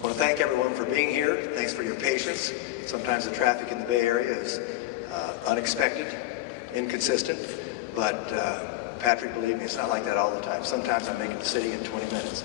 I want to thank everyone for being here. Thanks for your patience. Sometimes the traffic in the Bay Area is unexpected, inconsistent, but Patrick, believe me, it's not like that all the time. Sometimes I make it to city in 20 minutes,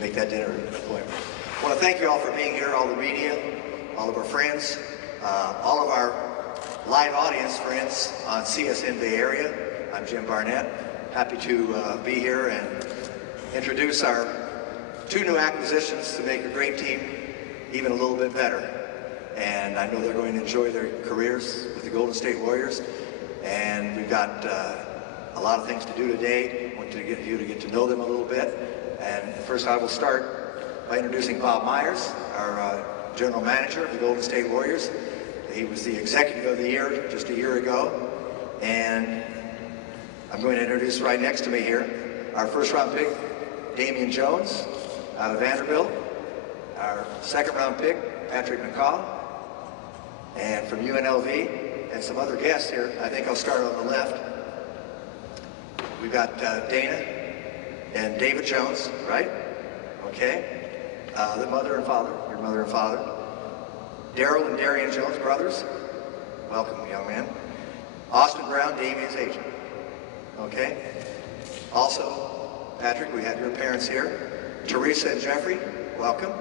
make that dinner appointment. I want to thank you all for being here, all the media, all of our friends, all of our live audience friends on CSN Bay Area. I'm Jim Barnett. Happy to be here and introduce our two new acquisitions to make a great team even a little bit better. And I know they're going to enjoy their careers with the Golden State Warriors. And we've got a lot of things to do today. I want to get you to get to know them a little bit. And first I will start by introducing Bob Myers, our general manager of the Golden State Warriors. He was the executive of the year just a year ago. And I'm going to introduce right next to me here our first round pick, Damian Jones, out of Vanderbilt. Our second round pick, Patrick McCaw. And from UNLV, and some other guests here. I think I'll start on the left. We've got Dana and David Jones, right? Okay. The mother and father, your mother and father. Daryl and Darian Jones, brothers. Welcome, young man. Austin Brown, Damian's agent. Okay. Also, Patrick, we have your parents here. Teresa and Jeffrey, welcome.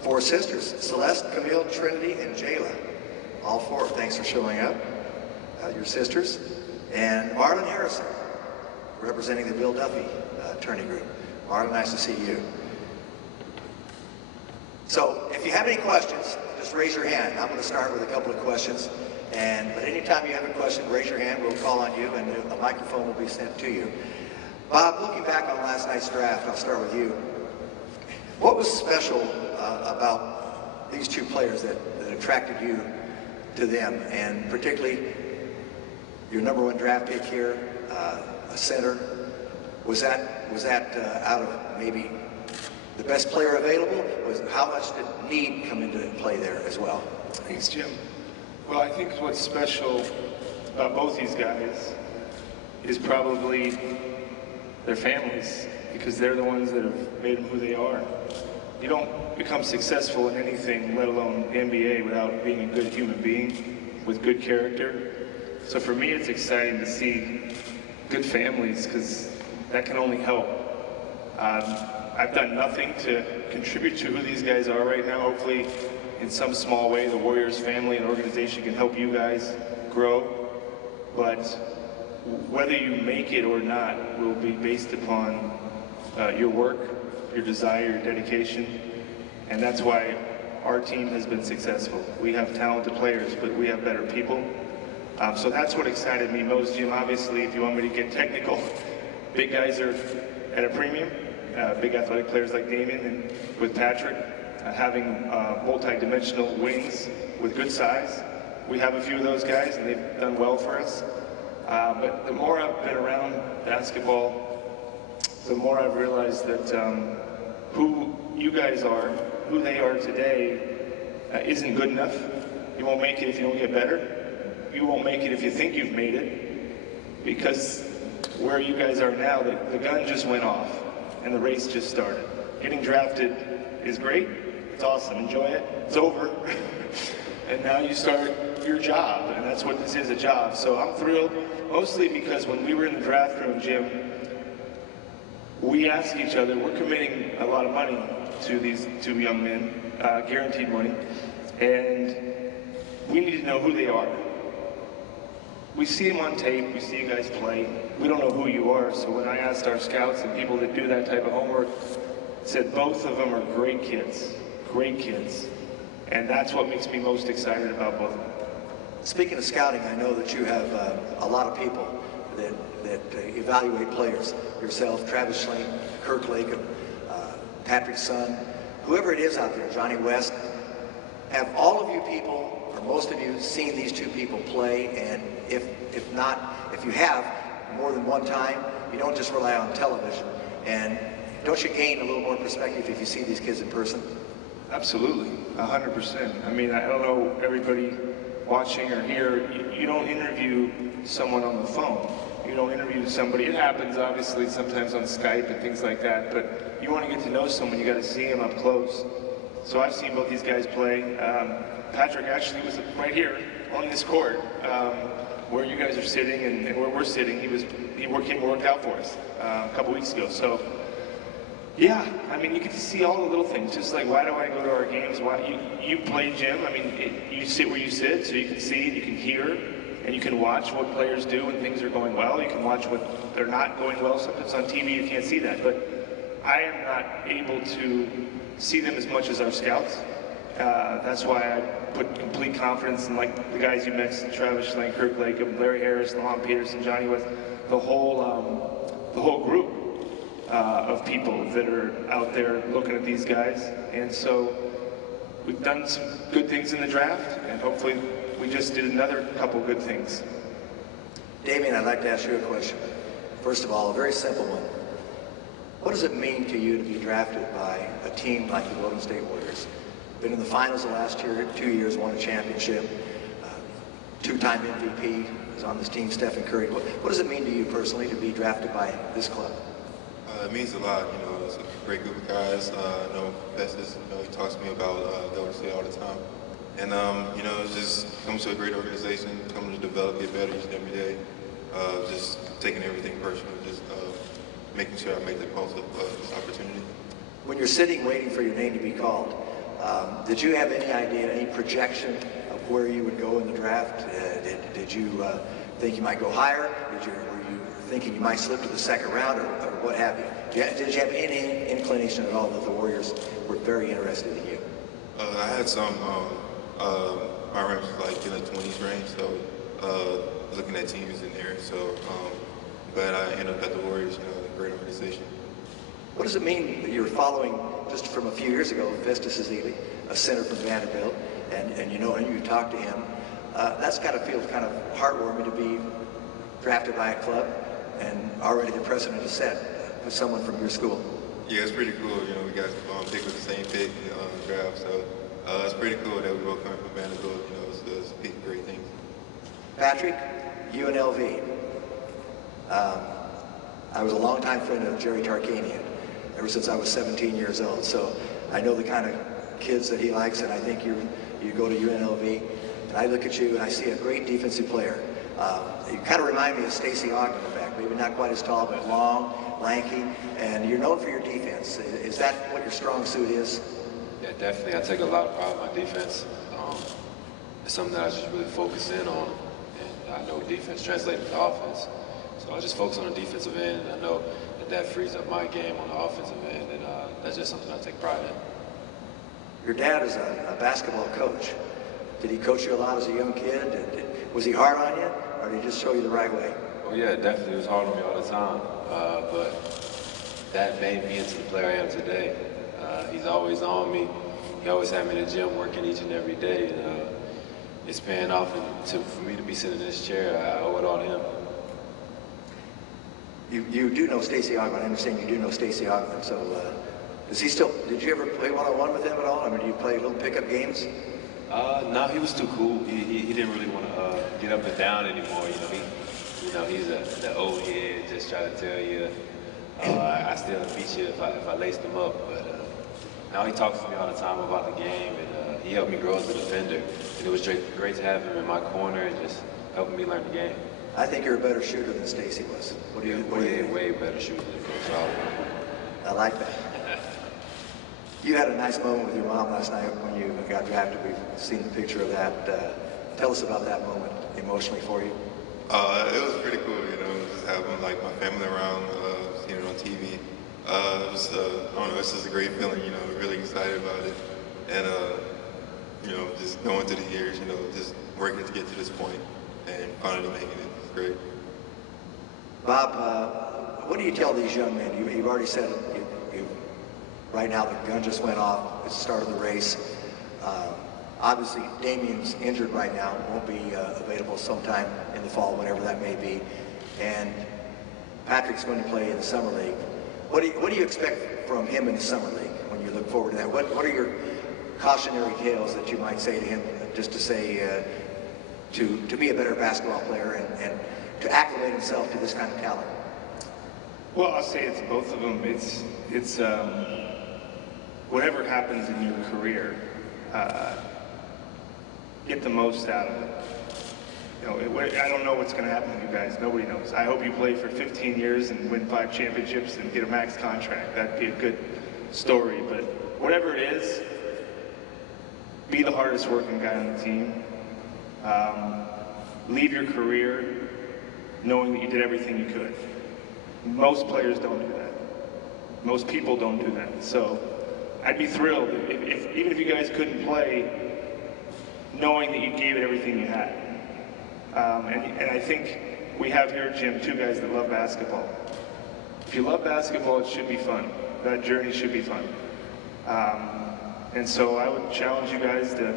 Four sisters, Celeste, Camille, Trinity, and Jayla. All four, thanks for showing up. Your sisters. And Marlon Harrison, representing the Bill Duffy attorney group. Marlon, nice to see you. So, if you have any questions, just raise your hand. I'm going to start with a couple of questions. But anytime you have a question, raise your hand. We'll call on you, and a microphone will be sent to you. Bob, looking back on last night's draft, I'll start with you. What was special about these two players that attracted you to them, and particularly your number one draft pick here, a center? Was that out of maybe the best player available? How much did need come into play there as well? Thanks, Jim. Well, I think what's special about both these guys is probably their families, because they're the ones that have made them who they are. You don't become successful in anything, let alone the NBA, without being a good human being with good character. So for me, it's exciting to see good families, because that can only help. I've done nothing to contribute to who these guys are right now. Hopefully, in some small way, the Warriors family and organization can help you guys grow. But whether you make it or not will be based upon your work, your desire, your dedication. And that's why our team has been successful. We have talented players, but we have better people. So that's what excited me most, Jim. Obviously, if you want me to get technical, big guys are at a premium. Big athletic players like Damian and with Patrick, having multi-dimensional wings with good size. We have a few of those guys, and they've done well for us. But the more I've been around basketball, the more I've realized that who you guys are, who they are today, isn't good enough. You won't make it if you don't get better. You won't make it if you think you've made it, because where you guys are now, the gun just went off and the race just started. Getting drafted is great. It's awesome. Enjoy it. It's over. And now you start your job, and that's what this is, a job. So I'm thrilled, mostly because when we were in the draft room, Jim, we asked each other, we're committing a lot of money to these two young men, guaranteed money, and we need to know who they are. We see them on tape, we see you guys play. We don't know who you are, so when I asked our scouts and people that do that type of homework, said both of them are great kids. And that's what makes me most excited about both of them. Speaking of scouting, I know that you have a lot of people that evaluate players. Yourself, Travis Schlenk, Kirk Latham, Patrick's son, whoever it is out there, Johnny West. Have all of you people, or most of you, seen these two people play? And if not, if you have more than one time, you don't just rely on television. And don't you gain a little more perspective if you see these kids in person? Absolutely, 100%. I mean, I don't know everybody watching or here, you don't interview someone on the phone. You don't interview somebody. It happens, obviously, sometimes on Skype and things like that, but you want to get to know someone, you got to see them up close. So I've seen both these guys play. Patrick actually was right here on this court where you guys are sitting and where we're sitting. He worked out for us a couple weeks ago. So yeah, I mean, you get to see all the little things. Just like, why do I go to our games? Why you play gym? I mean, you sit where you sit, so you can see, you can hear, and you can watch what players do when things are going well. You can watch what they're not going well. Sometimes on TV you can't see that, but I am not able to see them as much as our scouts. That's why I put complete confidence in, like, the guys you mentioned: Travis Schlenk, Kirk Lakem, Larry Harris, Lamont Peterson, Johnny West, the whole group of people that are out there looking at these guys. And so we've done some good things in the draft, and hopefully we just did another couple good things. Damian, I'd like to ask you a question. First of all, a very simple one. What does it mean to you to be drafted by a team like the Golden State Warriors? Been in the finals the last 2 years, won a championship, two-time MVP, was on this team, Stephen Curry. What does it mean to you personally to be drafted by this club? It means a lot. You know, it's a great group of guys. I know Festus, he talks to me about Golden State all the time. And, you know, it's just comes to a great organization, coming to develop, get better each and every day. Just taking everything personal, just making sure I make the most of this opportunity. When you're sitting waiting for your name to be called, did you have any idea, any projection of where you would go in the draft? Did you think you might go higher? Were you thinking you might slip to the second round, or what have you? Did you have any inclination at all that the Warriors were very interested in you? I had some, my range was like in the 20s range, so looking at teams in there. So, but I ended up at the Warriors, you know, a great organization. What does it mean that you're following, just from a few years ago, Festus is a center from Vanderbilt, and you know him, you talk to him. That's got to feel kind of heartwarming to be drafted by a club, and already the precedent is set with someone from your school. Yeah, it's pretty cool. You know, we got picked with the same pick in the draft, so it's pretty cool that we both coming from Vanderbilt. You know, it's great things. Patrick, UNLV. I was a longtime friend of Jerry Tarkanian ever since I was 17 years old, so I know the kind of kids that he likes, and I think you go to UNLV, and I look at you and I see a great defensive player. You kind of remind me of Stacey Ogden, in fact. Maybe not quite as tall, but long, lanky, and you're known for your defense. Is that what your strong suit is? Yeah, definitely. I take a lot of pride in my defense. It's something that I just really focus in on, and I know defense translates to offense. So I just focus on the defensive end, and I know that frees up my game on the offensive end, and that's just something I take pride in. Your dad is a basketball coach. Did he coach you a lot as a young kid? Was he hard on you, or did he just show you the right way? Oh yeah, definitely. It was hard on me all the time, but that made me into the player I am today. He's always on me. He always had me in the gym working each and every day, and it's paying off. And for me to be sitting in this chair, I owe it all to him. You do know Stacey Ogden. I understand you do know Stacey Ogden. So does he still? Did you ever play one-on-one with him at all? I mean, do you play little pickup games? No, he was too cool. He didn't really want to get up and down anymore. You know, he's the old head, just trying to tell you, I still beat you if I laced him up. But now he talks to me all the time about the game, and he helped me grow as a defender. And it was great to have him in my corner and just helping me learn the game. I think you're a better shooter than Stacey was. What do you think? Way better shooter than Coach Oliver. I like that. You had a nice moment with your mom last night when you got drafted. We've seen the picture of that. Tell us about that moment emotionally for you. It was pretty cool, you know, just having like my family around, seeing it on TV. It was, I don't know, it's just a great feeling, you know, really excited about it. And, you know, just going through the years, you know, just working to get to this point and finally making it. It's great. Bob, what do you tell these young men? You've already said it. Right now, the gun just went off. It's the start of the race. Obviously, Damian's injured right now. Won't be available sometime in the fall, whenever that may be. And Patrick's going to play in the Summer League. What do you expect from him in the Summer League when you look forward to that? What are your cautionary tales that you might say to him, just to say to be a better basketball player and to acclimate himself to this kind of talent? Well, I'll say it's both of them. whatever happens in your career, get the most out of it. You know, I don't know what's going to happen with you guys. Nobody knows. I hope you play for 15 years and win 5 championships and get a max contract. That'd be a good story. But whatever it is, be the hardest working guy on the team. Leave your career knowing that you did everything you could. Most players don't do that. Most people don't do that. So I'd be thrilled even if you guys couldn't play, knowing that you gave it everything you had. And I think we have here at Jim 2 guys that love basketball. If you love basketball, it should be fun. That journey should be fun. And so I would challenge you guys to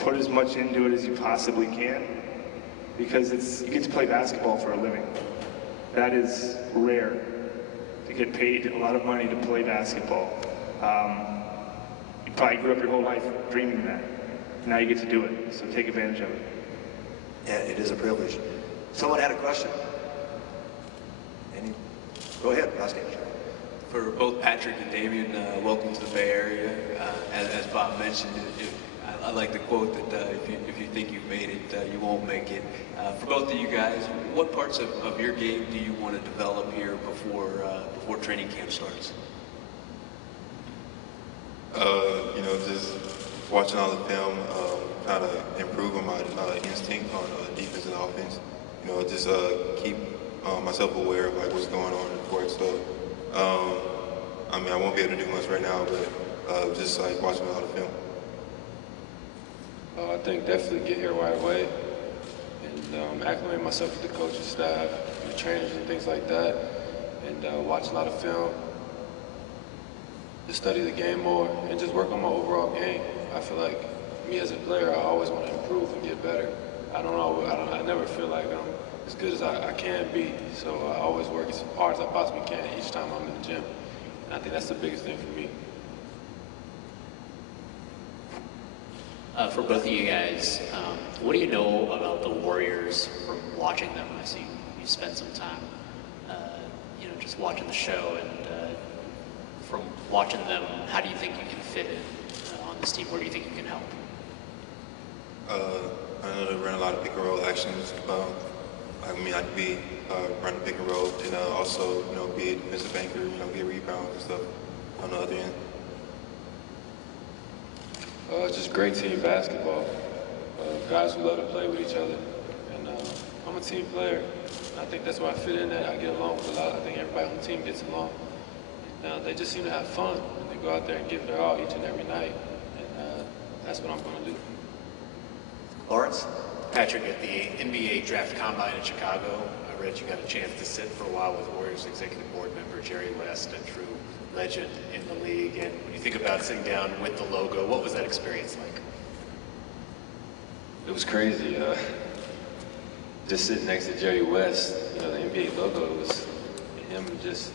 put as much into it as you possibly can, because you get to play basketball for a living. That is rare, to get paid a lot of money to play basketball. You probably grew up your whole life dreaming that. Now you get to do it, so take advantage of it. Yeah, it is a privilege. Someone had a question? Go ahead, Rusty. For both Patrick and Damian, welcome to the Bay Area. As Bob mentioned, I like the quote that if you think you've made it, you won't make it. For both of you guys, what parts of your game do you want to develop here before training camp starts? You know, just watching all the film, trying to improve on my instinct on defense and offense. You know, just keep myself aware of like what's going on in the court. So, I mean, I won't be able to do much right now, but just like watching a lot of film. I think definitely get here right away and acclimate myself with the coaching staff, the trainers and things like that, and watch a lot of film. Just study the game more and just work on my overall game. I feel like me as a player, I always want to improve and get better. I never feel like I'm as good as I can be. So I always work as hard as I possibly can each time I'm in the gym. And I think that's the biggest thing for me. For both of you guys, what do you know about the Warriors from watching them? I see you spent some time, just watching the show, and from watching them, how do you think you can fit in on this team? Where do you think you can help? I know they run a lot of pick and roll actions. I mean, I could be run the pick and roll, and also, be a defensive anchor, get rebounds and stuff on the other end. Just great team basketball. Guys who love to play with each other. And I'm a team player. I think that's where I fit in at. I get along with a lot. I think everybody on the team gets along. They just seem to have fun. They go out there and give their all each and every night. And that's what I'm going to do. Lawrence? Patrick, at the NBA Draft Combine in Chicago, I read you got a chance to sit for a while with Warriors Executive Board member Jerry West, a true legend in the league. And when you think about sitting down with the logo, what was that experience like? It was crazy. Just sitting next to Jerry West, the NBA logo, it was him just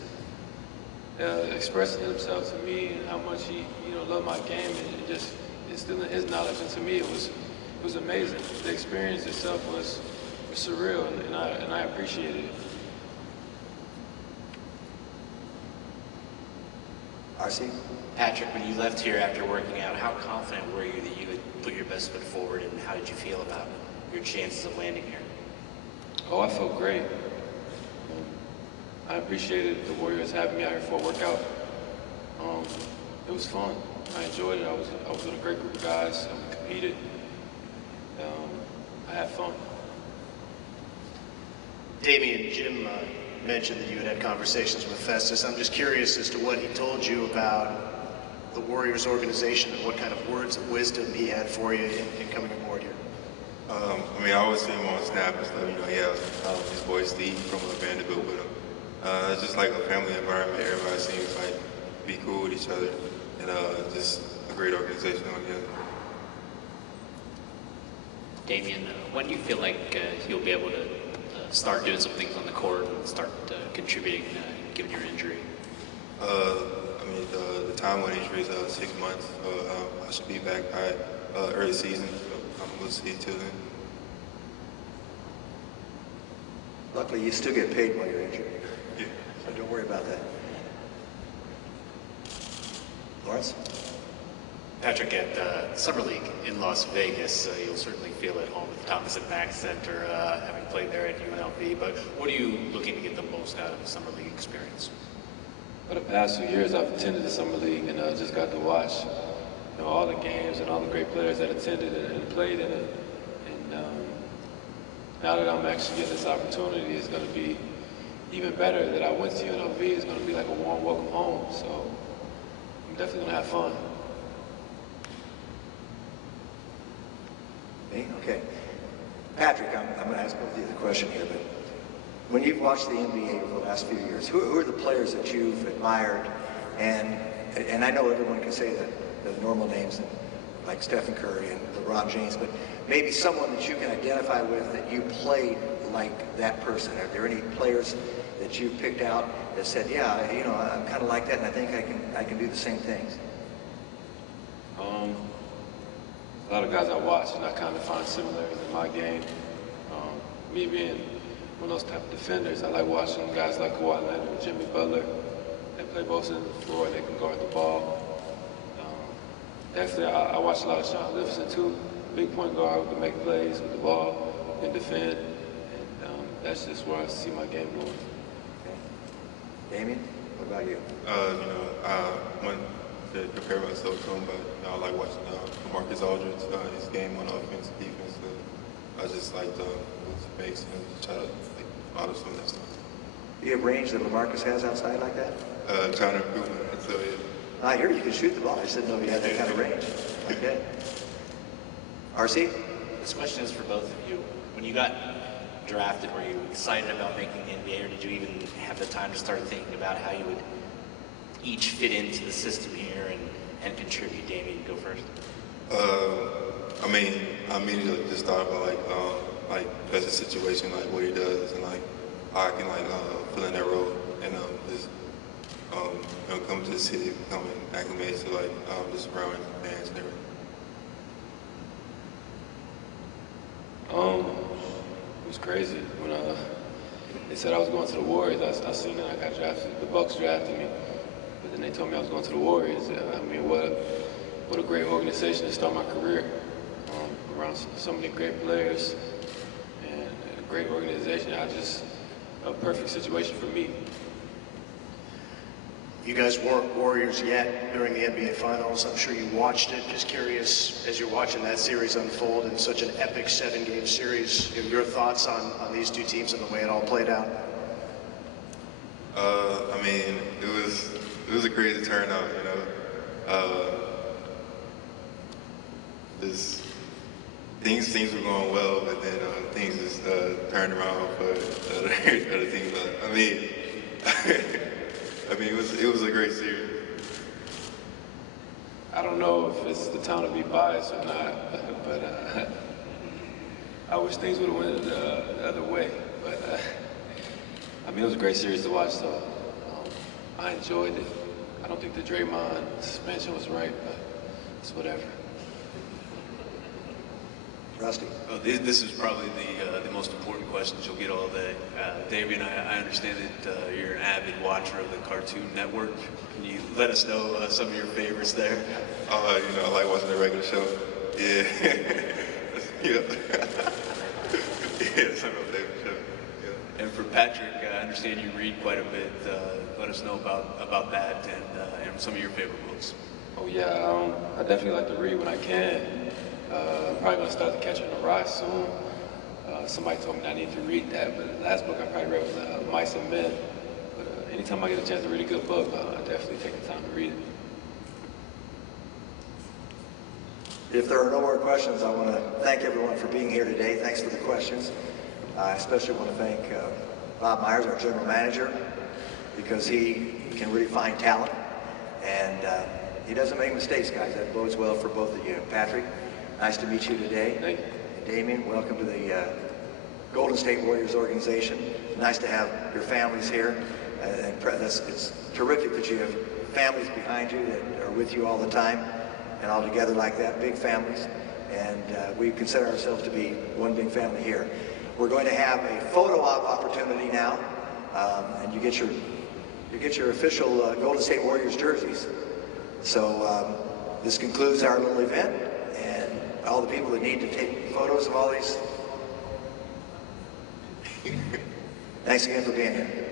expressing himself to me and how much he, loved my game, and just instilling his knowledge into me. It was amazing. The experience itself was surreal, and I appreciated it. RC? Patrick, when you left here after working out, how confident were you that you would put your best foot forward, and how did you feel about your chances of landing here? Oh, I felt great. I appreciated the Warriors having me out here for a workout. It was fun. I enjoyed it. I was with a great group of guys. We competed. I had fun. Damian, Jim mentioned that you had conversations with Festus. I'm just curious as to what he told you about the Warriors organization and what kind of words of wisdom he had for you in coming aboard here. I mean, I always see him on Snap and stuff. He has his boy Steve from Vanderbilt with him. It's just like a family environment. Everybody seems like be cool with each other, and just a great organization altogether. Damian, when do you feel like you'll be able to start doing some things on the court and start contributing, given your injury? I mean, the time when injury is 6 months. I should be back by early season, so we'll see till then. Luckily, you still get paid while you're injured. Yeah. So don't worry about that. Lawrence? Patrick, at Summer League in Las Vegas, you'll certainly feel at home at the Thomas and Mack Center, having played there at UNLV. But what are you looking to get the most out of the Summer League experience? For the past few years, I've attended the Summer League and just got to watch, all the games and all the great players that attended and played in it. And now that I'm actually getting this opportunity, it's going to be even better. That I went to UNLV is going to be like a warm welcome home. So I'm definitely going to have fun. Me? Okay. Patrick, I'm going to ask both of you the question here, but when you've watched the NBA over the last few years, who are the players that you've admired? And I know everyone can say the normal names like Stephen Curry and LeBron James, but maybe someone that you can identify with that you played like that person. Are there any players that you've picked out that said, yeah, I'm kind of like that, and I think I can do the same things? A lot of guys I watch and I kind of find similarities in my game. Me being one of those type of defenders, I like watching guys like Kawhi Leonard and Jimmy Butler. They play both ends of the floor, they can guard the ball. Definitely, I watch a lot of Sean Livingston too. Big point guard who can make plays with the ball and defend. And that's just where I see my game going. Okay. Damian, what about you? I went to compare myself to him, but I like watching Marcus Aldridge, his game on offense, defense. I just like the space and just try to follow some of that stuff. Do you have range that LaMarcus has outside like that? Trying to improve it. So yeah. I hear you can shoot the ball. I just didn't know you had that kind of range. Okay. RC? This question is for both of you. When you got drafted, were you excited about making the NBA, or did you even have the time to start thinking about how you would each fit into the system here and contribute? Damian, go first. I immediately just thought about that's the situation, like what he does, and like how I can fill in that role, and just come to the city, become acclimated to just around fans and everything. It was crazy when they said I was going to the Warriors. I seen that I got drafted. The Bucks drafted me, but then they told me I was going to the Warriors. What a great organization to start my career. Around so many great players and a great organization. A perfect situation for me. You guys weren't Warriors yet during the NBA Finals. I'm sure you watched it. Just curious, as you're watching that series unfold in such an epic 7-game series, your thoughts on these two teams and the way it all played out? It was a crazy turnout, Things were going well, but then things just turned around for other teams. It was a great series. I don't know if it's the time to be biased or not, but I wish things would have went the other way. But it was a great series to watch, though. I enjoyed it. I don't think the Draymond suspension was right, but it's whatever. Rusty? Well, this is probably the most important questions you'll get all day. Damian, I understand that you're an avid watcher of the Cartoon Network. Can you let us know some of your favorites there? I like watching the regular show. Yeah. Yeah. Yeah, some of my favorite show. Yeah. And for Patrick, I understand you read quite a bit. Let us know about that and some of your favorite books. Oh yeah, I definitely like to read when I can. I'm probably going to start The Catcher in the Rye soon. Somebody told me I need to read that, but the last book I probably read was Mice and Men. But anytime I get a chance to read a good book, I definitely take the time to read it. If there are no more questions, I want to thank everyone for being here today. Thanks for the questions. I especially want to thank Bob Myers, our general manager, because he can really find talent, and he doesn't make mistakes, guys. That bodes well for both of you. Patrick, nice to meet you today. Thank you. Damian, welcome to the Golden State Warriors organization. Nice to have your families here. It's terrific that you have families behind you that are with you all the time and all together like that, big families. And we consider ourselves to be one big family here. We're going to have a photo op opportunity now, and you get your official Golden State Warriors jerseys. So this concludes our little event, and all the people that need to take photos of all these. Thanks again for being here.